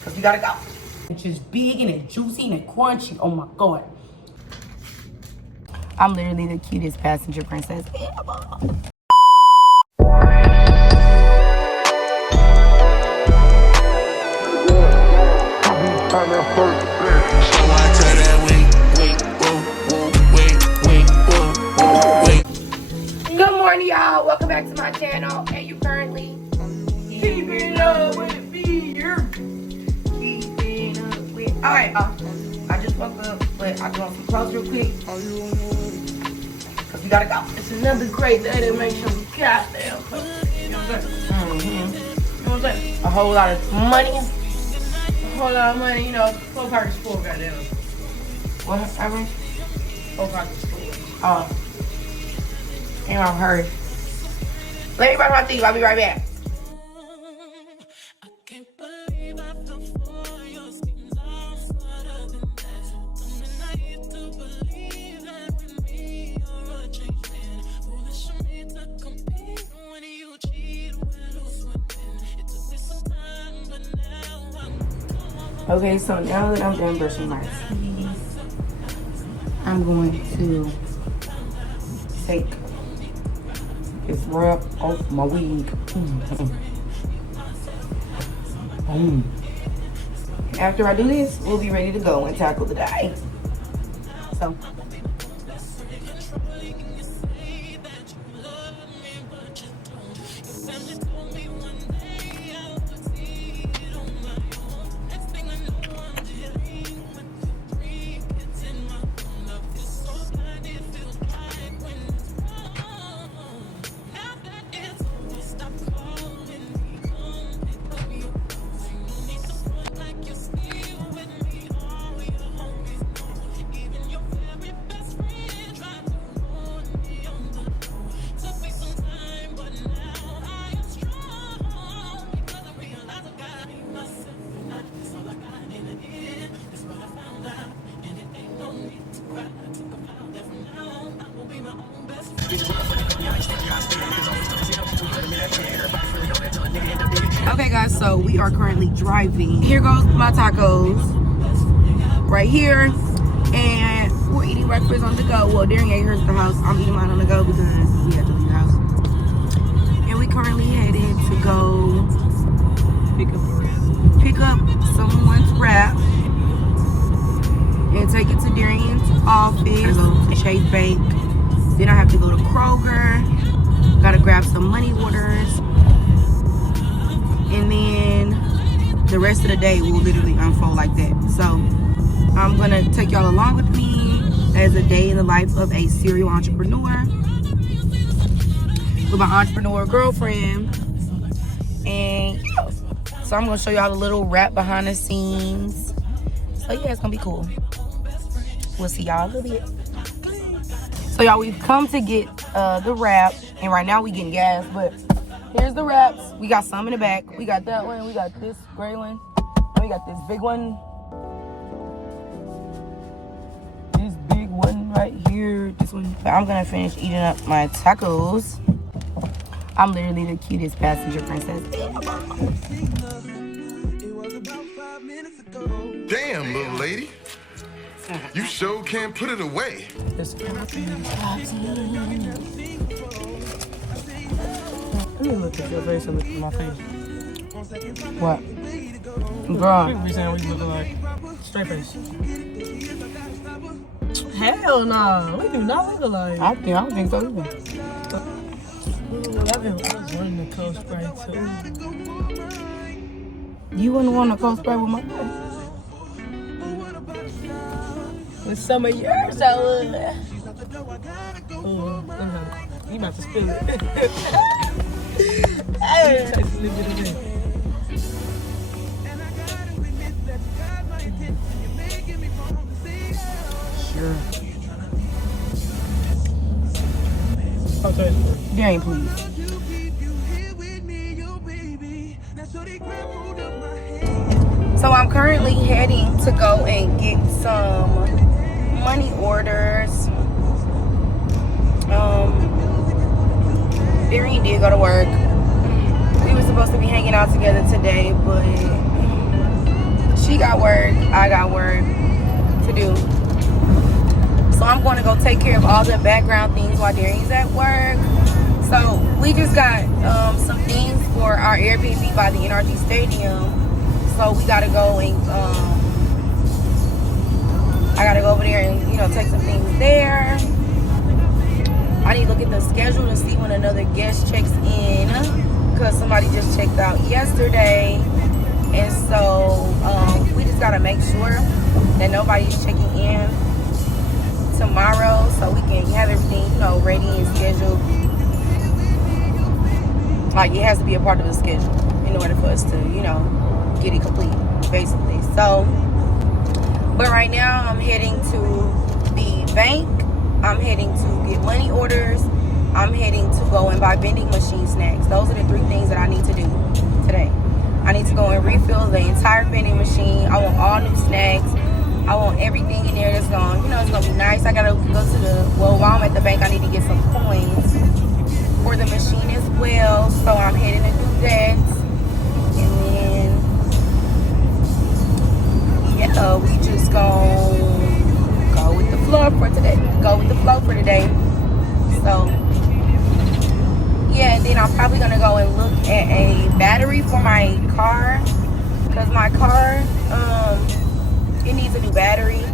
Cause we gotta go. It's just big and it's juicy and it's crunchy. Oh my god. I'm literally the cutest passenger princess ever. Good morning, y'all. Welcome back to my channel. And you currently keeping up with the fear. Keeping up with. Alright, I just woke up, but I want some clothes real quick. Cause we gotta go. It's another great day to make sure we goddamn clothes. You know what I'm saying? You know what I'm saying? A whole lot of money. A whole lot of money, you know. 4 pockets full, goddamn. What happened? 4 pockets full. Oh. Ain't what I've heard. Let me brush my teeth. I'll be right back. Okay, so now that I'm done brushing my teeth, I'm going to take this wrap off my wig. After I do this, we'll be ready to go and tackle the day. So. Okay guys, so we are currently driving. Here goes my tacos right here, and we're eating breakfast on the go. Well, Darren ate hers at the house. I'm eating mine on the go because we have to leave the house. And we currently headed to go pick up someone's wrap and take it to Darian's office. Go to Chase Bank. Then I have to go to Kroger. Gotta grab some money orders. And then the rest of the day will literally unfold like that. So I'm gonna take y'all along with me as a day in the life of a serial entrepreneur with my entrepreneur girlfriend. And yeah, so I'm gonna show y'all a little wrap behind the scenes. So yeah, it's gonna be cool. We'll see y'all in a little bit. So y'all, we've come to get the wrap, and right now we getting gas, but here's the wraps. We got some in the back. We got that one. We got this gray one. And we got this big one. This big one right here. This one. But I'm gonna finish eating up my tacos. I'm literally the cutest passenger princess ever. Damn, little lady. You sure can't put it away. Let me look at your face and look at my face. What? Girl. People be saying we look like straight face. Hell no, we do not look alike. I don't think so either. I've been running the cold spray too. You wouldn't want to co-spray with my face. With some of yours, I would. You about to spill it. Hey. Taste a little bit of it. Sure. Okay. Darian, please. So I'm currently heading to go and get some money orders. Darian did go to work. We were supposed to be hanging out together today, but She got work. I got work to do. So I'm going to go take care of all the background things while Darian's at work. So we just got some things for our Airbnb by the NRG Stadium. So we gotta go and I gotta go over there and take some things there. I need to look at the schedule to see when another guest checks in, because somebody just checked out yesterday, and so we just gotta make sure that nobody's checking in tomorrow, so we can have everything ready and scheduled. Like, it has to be a part of the schedule in order for us to get it complete, basically. So, but right now I'm heading to the bank. I'm heading to get money orders. I'm heading to go and buy vending machine snacks. Those are the 3 things that I need to do today. I need to go and refill the entire vending machine. I want all new snacks. I want everything in there that's going, it's going to be nice. I got to go to while I'm at the bank, I need to get some coins for the machine as well. So I'm heading to do that. And then, yeah, we just go with the flow for today. So, yeah, and then I'm probably going to go and look at a battery for my car. Because my car, it needs a new battery.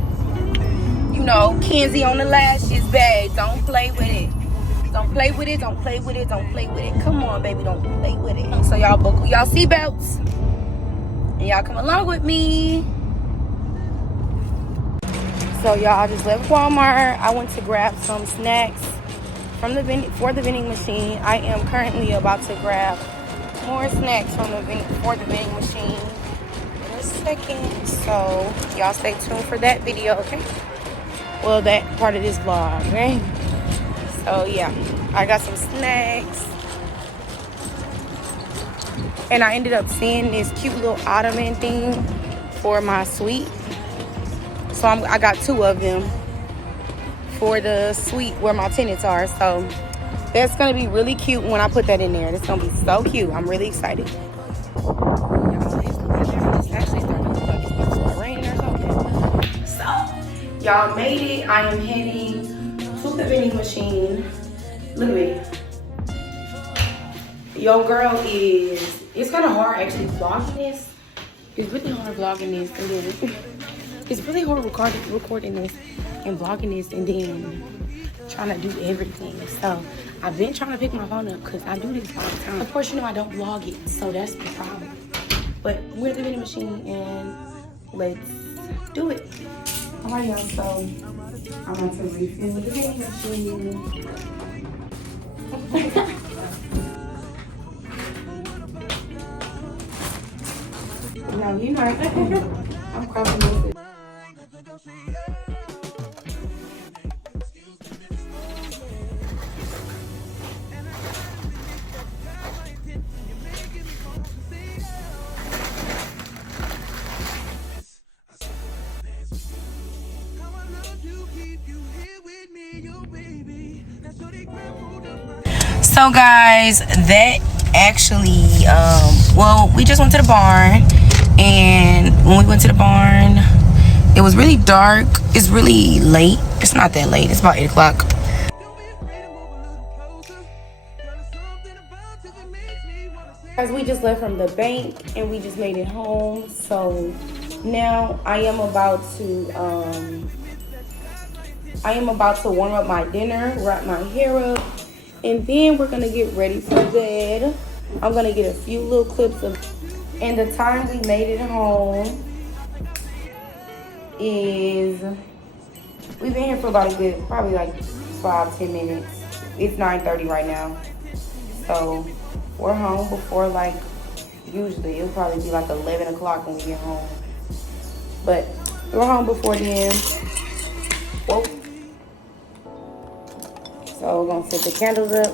Kenzie on the lashes bag. Don't play with it. Don't play with it. Don't play with it. Don't play with it. Come on, baby. Don't play with it. So y'all buckle y'all seatbelts. And y'all come along with me. So y'all, I just left Walmart. I went to grab some snacks for the vending machine. I am currently about to grab more snacks for the vending machine in a second. So y'all stay tuned for that video, okay? Well, that part of this vlog, okay? So yeah, I got some snacks. And I ended up seeing this cute little ottoman thing for my suite. So I got 2 of them for the suite where my tenants are. So that's going to be really cute when I put that in there. It's going to be so cute. I'm really excited. It's actually starting to rain or something. So y'all made it. I am heading to the vending machine. Look at me. Your girl it's kind of hard actually vlogging this. It's really hard vlogging this, and then it's really hard recording this and vlogging this, and then trying to do everything. So I've been trying to pick my phone up because I do this all the time. Of course, I don't vlog it, so that's the problem. But we're at the vending machine, and let's do it. Alright, y'all. So I'm about to refill the vending machine. No, you're not. I'm crossing this. So guys, that actually well, we just went to the barn, and when we went to the barn, it was really dark. It's really late. It's not that late. It's about 8 o'clock. Guys, we just left from the bank and we just made it home. So now I am about to warm up my dinner, wrap my hair up, and then we're gonna get ready for bed. I'm gonna get a few little clips of, and the time we made it home is, we've been here for about a good, probably like 5-10 minutes. It's 9:30 right now. So we're home before, like, usually it'll probably be like 11 o'clock when we get home. But we're home before then. Whoa. So we're gonna set the candles up.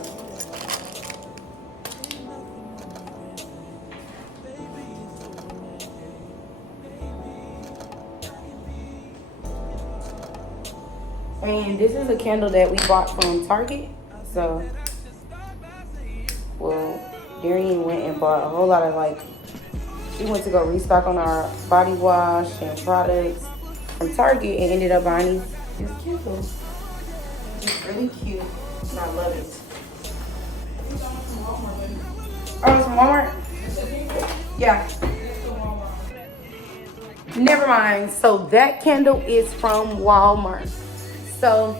And this is a candle that we bought from Target. So, well, Darian went and bought a whole lot of like We went to go restock on our body wash and products from Target and ended up buying these candles. It's really cute. And I love it. Oh, it's from Walmart? Yeah. Never mind. So that candle is from Walmart. So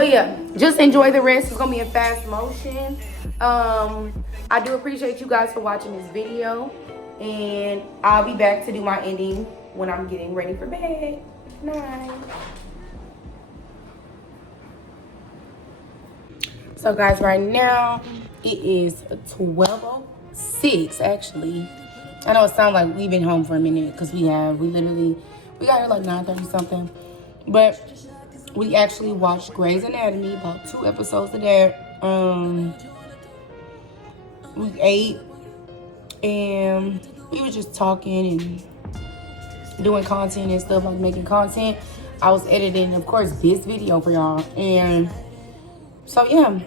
yeah, just enjoy the rest. It's gonna be in fast motion. I do appreciate you guys for watching this video, and I'll be back to do my ending when I'm getting ready for bed. Good night. So guys, right now it is 12:06 actually. I know it sounds like we've been home for a minute because we got here like 9:30 something, but we actually watched Grey's Anatomy, about 2 episodes of that. We ate and we were just talking and doing content and stuff, like making content. I was editing, of course, this video for y'all, and so yeah.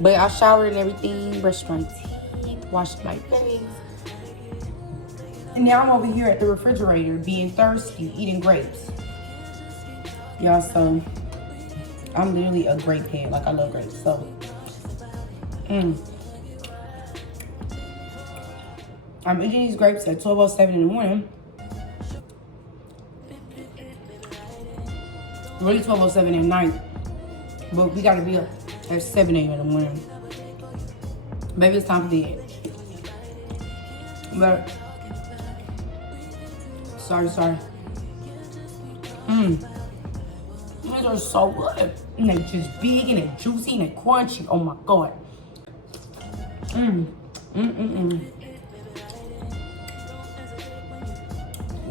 But I showered and everything, brushed my teeth, washed my face. And now I'm over here at the refrigerator being thirsty, eating grapes. Y'all, so I'm literally a grape head. Like, I love grapes. So, I'm eating these grapes at 12:07 in the morning. Really 12:07 at night. But we gotta be up at 7 a.m. in the morning. Maybe it's time for bed. But, sorry. These are so good. And they're just big and they're juicy and they're crunchy. Oh my God.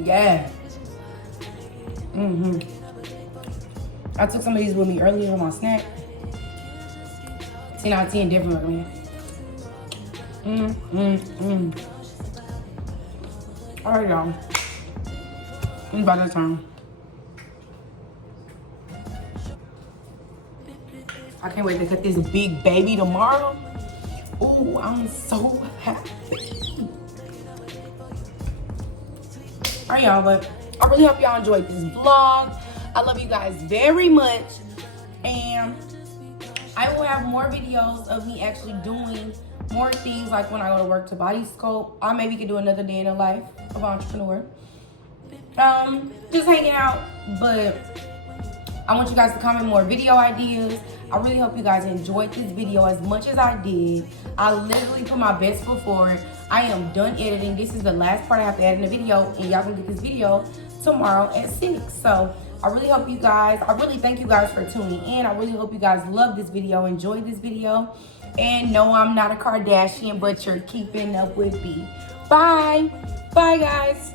Yeah. I took some of these with me earlier on my snack. 10 out of 10, definitely. All right, y'all. It's about that time. I can't wait to cut this big baby tomorrow. Ooh, I'm so happy. All right, y'all, but I really hope y'all enjoyed this vlog. I love you guys very much. And I will have more videos of me actually doing more things, like when I go to work to body sculpt. I maybe could do another day in the life of an entrepreneur. Just hanging out, but I want you guys to comment more video ideas. I really hope you guys enjoyed this video as much as I did. I literally put my best foot forward. I am done editing. This is the last part I have to add in the video, and y'all can get this video tomorrow at 6. So I really hope you guys, I really thank you guys for tuning in. I really hope you guys love this video, enjoy this video. And no, I'm not a Kardashian, but you're keeping up with me. Bye. Bye, guys.